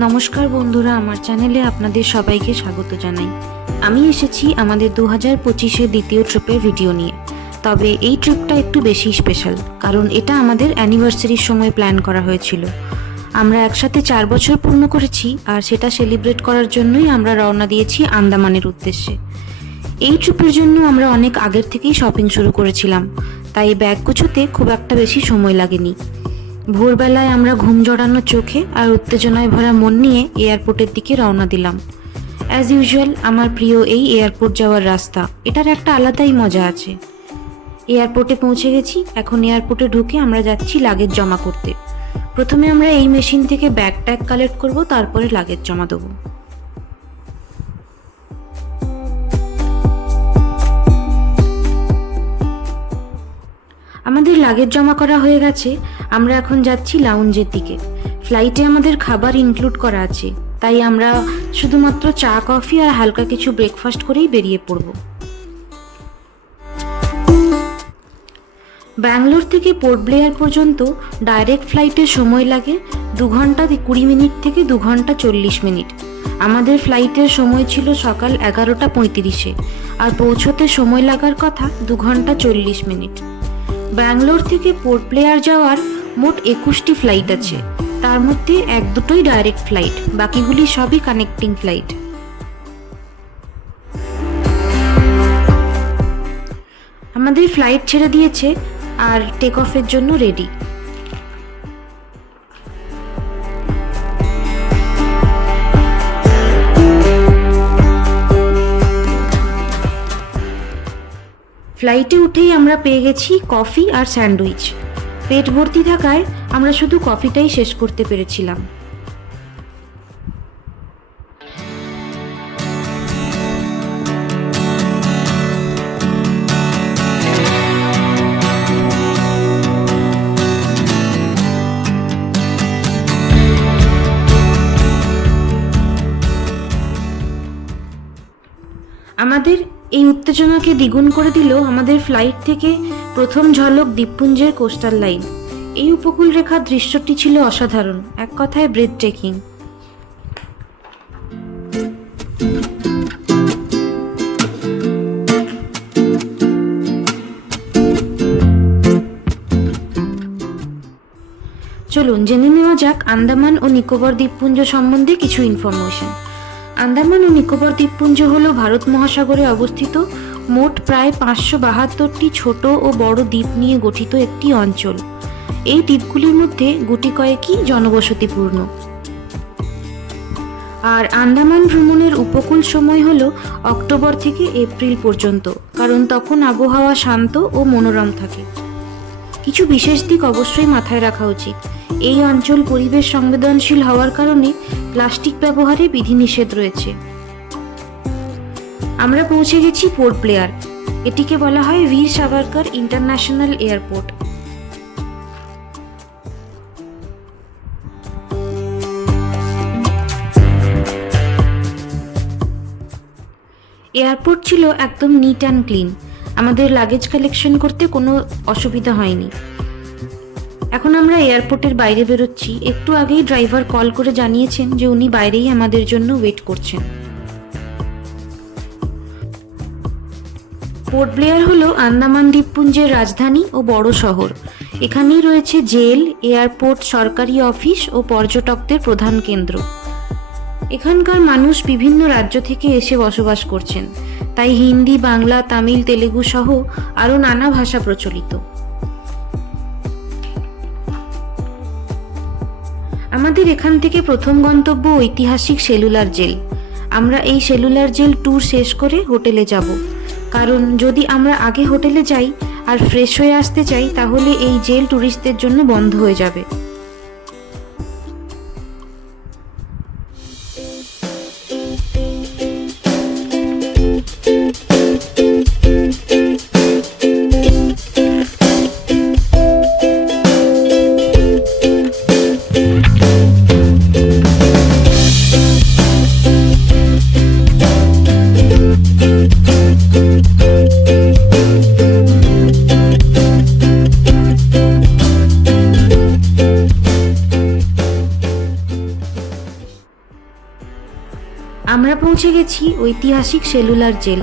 নমস্কার বন্ধুরা, আমার চ্যানেলে আপনাদের সবাইকে স্বাগত জানাই। আমি এসেছি আমাদের 2025-এর দ্বিতীয় ট্রিপের ভিডিও নিয়ে। তবে এই ট্রিপটা একটু বেশি স্পেশাল, কারণ এটা আমাদের অ্যানিভার্সারির সময় প্ল্যান করা হয়েছিল। আমরা একসাথে 4 বছর পূর্ণ করেছি, আর সেটা সেলিব্রেট করার জন্যই আমরা রওনা দিয়েছি আন্দামানের উদ্দেশ্যে। এই ট্রিপের জন্য আমরা অনেক আগের থেকেই শপিং শুরু করেছিলাম, তাই ব্যাগ গুছোতে খুব একটা বেশি সময় লাগেনি। ভোরবেলায় আমরা ঘুম জড়ানো চোখে আর উত্তেজনায় ভরা মন নিয়ে এয়ারপোর্টের দিকে রওনা দিলাম। অ্যাজ ইউজুয়াল আমার প্রিয় এই এয়ারপোর্ট যাওয়ার রাস্তা, এটার একটা আলাদাই মজা আছে। এয়ারপোর্টে পৌঁছে গেছি। এখন এয়ারপোর্টে ঢুকে আমরা যাচ্ছি লাগেজ জমা করতে। প্রথমে আমরা এই মেশিন থেকে ব্যাগ ট্যাগ কালেক্ট করব, তারপরে লাগেজ জমা দেবো। আমাদের লাগেজ জমা করা হয়ে গেছে। আমরা এখন যাচ্ছি লাউঞ্জের দিকে। ফ্লাইটে আমাদের খাবার ইনক্লুড করা আছে, তাই আমরা শুধুমাত্র চা কফি আর হালকা কিছু ব্রেকফাস্ট করেই বেরিয়ে পড়ব। ব্যাঙ্গালোর থেকে পোর্ট ব্লেয়ার পর্যন্ত ডাইরেক্ট ফ্লাইটের সময় লাগে 2 ঘন্টা 20 মিনিট থেকে 2 ঘন্টা 40 মিনিট। আমাদের ফ্লাইটের সময় ছিল সকাল 11টা 35-এ, আর পৌঁছতে সময় লাগার কথা 2 ঘন্টা 40 মিনিট। ব্যাঙ্গালোর থেকে পোর্ট ব্লেয়ার যাওয়ার মোট 21টি ফ্লাইট আছে, তার মধ্যে 1-2টোই ডাইরেক্ট ফ্লাইট, বাকিগুলি সবই কানেক্টিং ফ্লাইট। আমাদের ফ্লাইট ছেড়ে দিয়েছে আর টেক অফের জন্য রেডি। ফ্লাইটে উঠেই আমরা পেয়ে গেছি কফি আর স্যান্ডউইচ। পেট ভর্তি থাকায় আমরা শুধু কফিটাই শেষ করতে পেরেছিলাম। আমাদের এই উত্তেজনাকে দ্বিগুণ করে দিল আমাদের ফ্লাইট থেকে প্রথম ঝলক দ্বীপপুঞ্জের কোস্টাল লাইন। এই উপকূল রেখার দৃশ্যটি ছিল অসাধারণ, এক কথায় ব্রেথ টেকিং। চলুন জেনে নেওয়া যাক আন্দামান ও নিকোবর দ্বীপপুঞ্জ সম্বন্ধে কিছু ইনফরমেশন। আন্দামান ও নিকোবর দ্বীপপুঞ্জ হল ভারত মহাসাগরে অবস্থিত মোট প্রায় 572টি ছোট ও বড় দ্বীপ নিয়ে গঠিত একটি অঞ্চল। এই দ্বীপগুলির মধ্যে গুটি কয়েকই জনবসতিপূর্ণ। আর আন্দামান ভ্রমণের উপকূল সময় হল অক্টোবর থেকে এপ্রিল পর্যন্ত, কারণ তখন আবহাওয়া শান্ত ও মনোরম থাকে। কিছু বিশেষ দিক অবশ্যই মাথায় রাখা উচিত। এই অঞ্চল পরিবেশ সংবেদনশীল হওয়ার কারণে প্লাস্টিক ব্যবহারে বিধিনিষেধ রয়েছে। আমরা পৌঁছে গেছি পোর্ট ব্লেয়ার। এটিকে বলা হয় বীর সাভারকর ইন্টারন্যাশনাল এয়ারপোর্ট। এয়ারপোর্ট ছিল একদম নিট অ্যান্ড ক্লিন। আমাদের লাগেজ কালেকশন করতে কোনো অসুবিধা হয়নি। এখন আমরা এয়ারপোর্টের বাইরে বেরোচ্ছি। একটু আগেই ড্রাইভার কল করে জানিয়েছেন যে উনি বাইরেই আমাদের জন্য ওয়েট করছেন। পোর্ট ব্লেয়ার হলো আন্দামান দ্বীপপুঞ্জের রাজধানী ও বড় শহর। এখানেই রয়েছে জেল, এয়ারপোর্ট, সরকারি অফিস ও পর্যটকদের প্রধান কেন্দ্র। এখানকার মানুষ বিভিন্ন রাজ্য থেকে এসে বসবাস করছেন, তাই হিন্দি, বাংলা, তামিল, তেলেগু সহ আরও নানা ভাষা প্রচলিত। আমাদের এখান থেকে প্রথম গন্তব্য ঐতিহাসিক সেলুলার জেল। আমরা এই সেলুলার জেল ট্যুর শেষ করে হোটেলে যাব, কারণ যদি আমরা আগে হোটেলে যাই আর ফ্রেশ হয়ে আসতে চাই তাহলে এই জেল ট্যুরিস্টদের জন্য বন্ধ হয়ে যাবে। আমরা পৌঁছে গেছি ঐতিহাসিক সেলুলার জেল।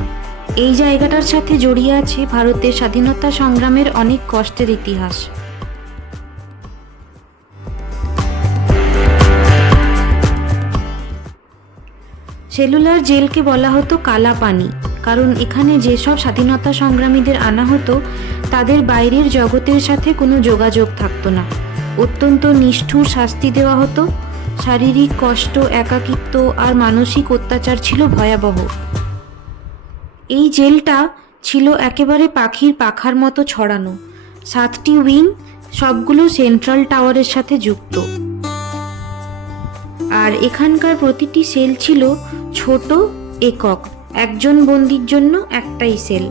এই জায়গাটার সাথে জড়িয়ে আছে ভারতের স্বাধীনতা সংগ্রামের অনেক কষ্টের ইতিহাস। সেলুলার জেলকে বলা হতো কালা পানি, কারণ এখানে যেসব স্বাধীনতা সংগ্রামীদের আনা হতো তাদের বাইরের জগতের সাথে কোনো যোগাযোগ থাকতো না। অত্যন্ত নিষ্ঠুর শাস্তি দেওয়া হতো। শারীরিক কষ্ট, একাকিত্ব আর মানসিক অত্যাচার ছিল ভয়াবহ। এই জেলটা ছিল একেবারে পাখির পাখার মতো ছড়ানো। 7টি উইং, সবগুলো সেন্ট্রাল টাওয়ারের সাথে যুক্ত। আর এখানকার প্রতিটি সেল ছিল ছোট, একক। একজন বন্দির জন্য একটাই সেল।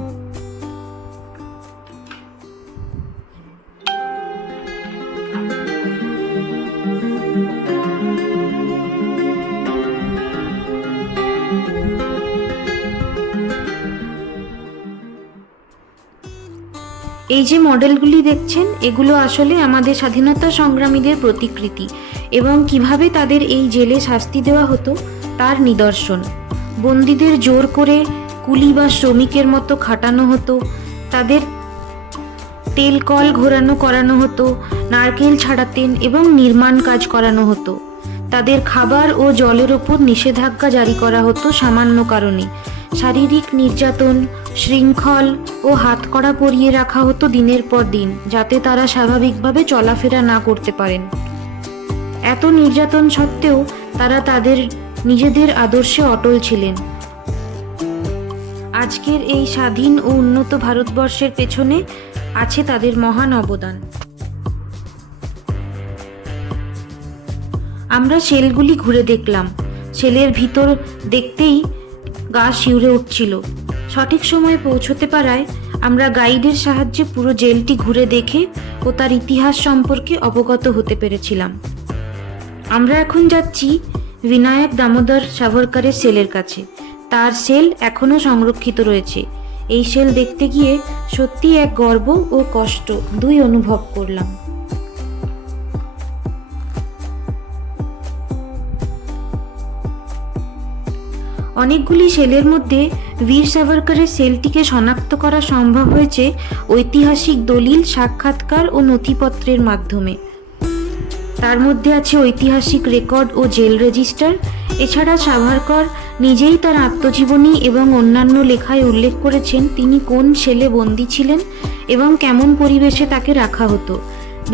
এই যে মডেলগুলি দেখছেন, এগুলো আসলে আমাদের স্বাধীনতা সংগ্রামীদের প্রতিকৃতি এবং কিভাবে তাদের এই জেলে শাস্তি দেওয়া হতো তার নিদর্শন। বন্দীদের জোর করে কুলি বা শ্রমিকের মতো খাটানো হতো, তাদের তেল কল ঘোরানো করানো হতো, নারকেল ছাড়াতেন এবং নির্মাণ কাজ করানো হতো। তাদের খাবার ও জলের ওপর নিষেধাজ্ঞা জারি করা হতো সামান্য কারণে। শারীরিক নির্যাতন, শৃঙ্খল ও হাতকড়া পরিয়ে রাখা হতো দিনের পর দিন, যাতে তারা স্বাভাবিকভাবে চলাফেরা না করতে পারেন। এত নির্যাতন সত্ত্বেও তারা তাদের নিজেদের আদর্শে অটল ছিলেন। আজকের এই স্বাধীন ও উন্নত ভারতবর্ষের পেছনে আছে তাদের মহান অবদান। আমরা সেলগুলি ঘুরে দেখলাম। সেলের ভিতর দেখতেই গা শিউরে উঠছিল। সঠিক সময়ে পৌঁছতে পারায় আমরা গাইডের সাহায্যে পুরো জেলটি ঘুরে দেখে ও তার ইতিহাস সম্পর্কে অবগত হতে পেরেছিলাম। আমরা এখন যাচ্ছি বিনায়ক দামোদর সাভারকরের সেলের কাছে। তার সেল এখনো সংরক্ষিত রয়েছে। এই সেল দেখতে গিয়ে সত্যি এক গর্ব ও কষ্ট দুই অনুভব করলাম। অনেকগুলি সেলের মধ্যে বীর সাভারকরের সেলটিকে শনাক্ত করা সম্ভব হয়েছে ঐতিহাসিক দলিল, সাক্ষাৎকার ও নথিপত্রের মাধ্যমে। তার মধ্যে আছে ঐতিহাসিক রেকর্ড ও জেল রেজিস্টার। এছাড়া সাভারকর নিজেই তার আত্মজীবনী এবং অন্যান্য লেখায় উল্লেখ করেছেন তিনি কোন সেলে বন্দী ছিলেন এবং কেমন পরিবেশে তাকে রাখা হতো।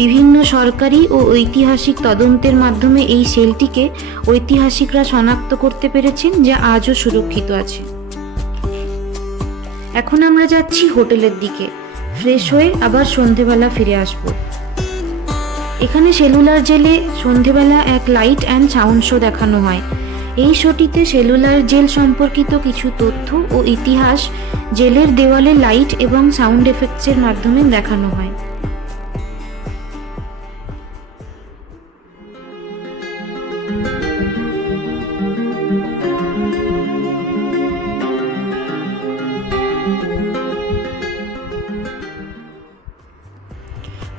বিভিন্ন সরকারি ও ঐতিহাসিক তদন্তের মাধ্যমে এই সেলটিকে ঐতিহাসিকরা শনাক্ত করতে পেরেছেন, যা আজও সুরক্ষিত আছে। এখন আমরা যাচ্ছি হোটেলের দিকে। ফ্রেশ হয়ে আবার সন্ধেবেলা ফিরে আসব। এখানে সেলুলার জেলে সন্ধেবেলা এক লাইট অ্যান্ড সাউন্ড শো দেখানো হয়। এই শোটিতে সেলুলার জেল সম্পর্কিত কিছু তথ্য ও ইতিহাস জেলের দেওয়ালে লাইট এবং সাউন্ড এফেক্টসের মাধ্যমে দেখানো হয়।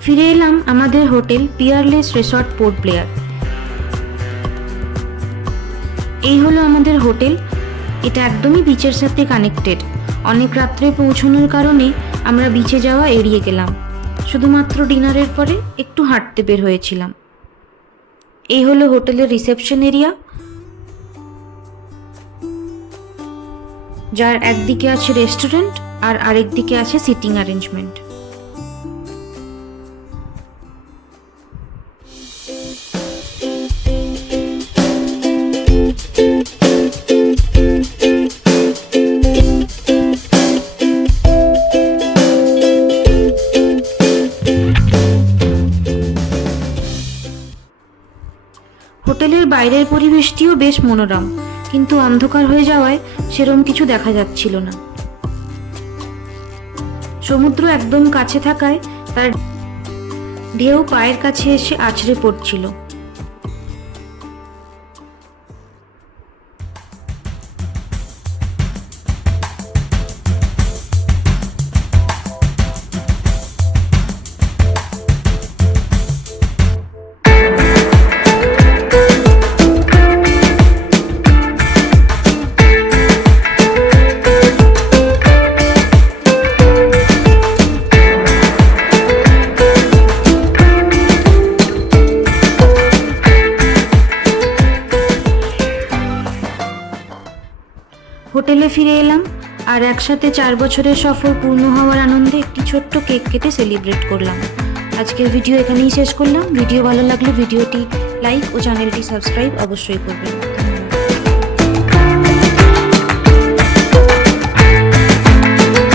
ফিরে এলাম আমাদের hotel Peerless resort port Blair. এই হলো আমাদের হোটেল। এটা একদমই বিচের সাথে কানেক্টেড। অনেক রাত্রে পৌঁছানোর কারণে আমরা বিচে যাওয়া এড়িয়ে গেলাম। শুধুমাত্র ডিনারের পরে একটু হাঁটতে বের হয়েছিলাম। এই হলো হোটেলের রিসেপশন এরিয়া, যার একদিকে আছে রেস্টুরেন্ট আর আরেক দিকে আছে সিটিং অ্যারেঞ্জমেন্ট। হোটেলের বাইরের পরিবেশটিও বেশ মনোরম, কিন্তু অন্ধকার হয়ে যাওয়ায় সেরম কিছু দেখা যাচ্ছিল না। সমুদ্র একদম কাছে থাকায় তার ঢেউ পায়ের কাছে এসে আছড়ে পড়ছিল। হোটেলে ফিরে এলাম আর একসাথে 4 বছরের সফর পূর্ণ হওয়ার আনন্দে একটি ছোট্ট কেক কেটে সেলিব্রেট করলাম। আজকের ভিডিও এখানেই শেষ করলাম। ভিডিও ভালো লাগলে ভিডিওটি লাইক ও চ্যানেলটি সাবস্ক্রাইব অবশ্যই করবেন।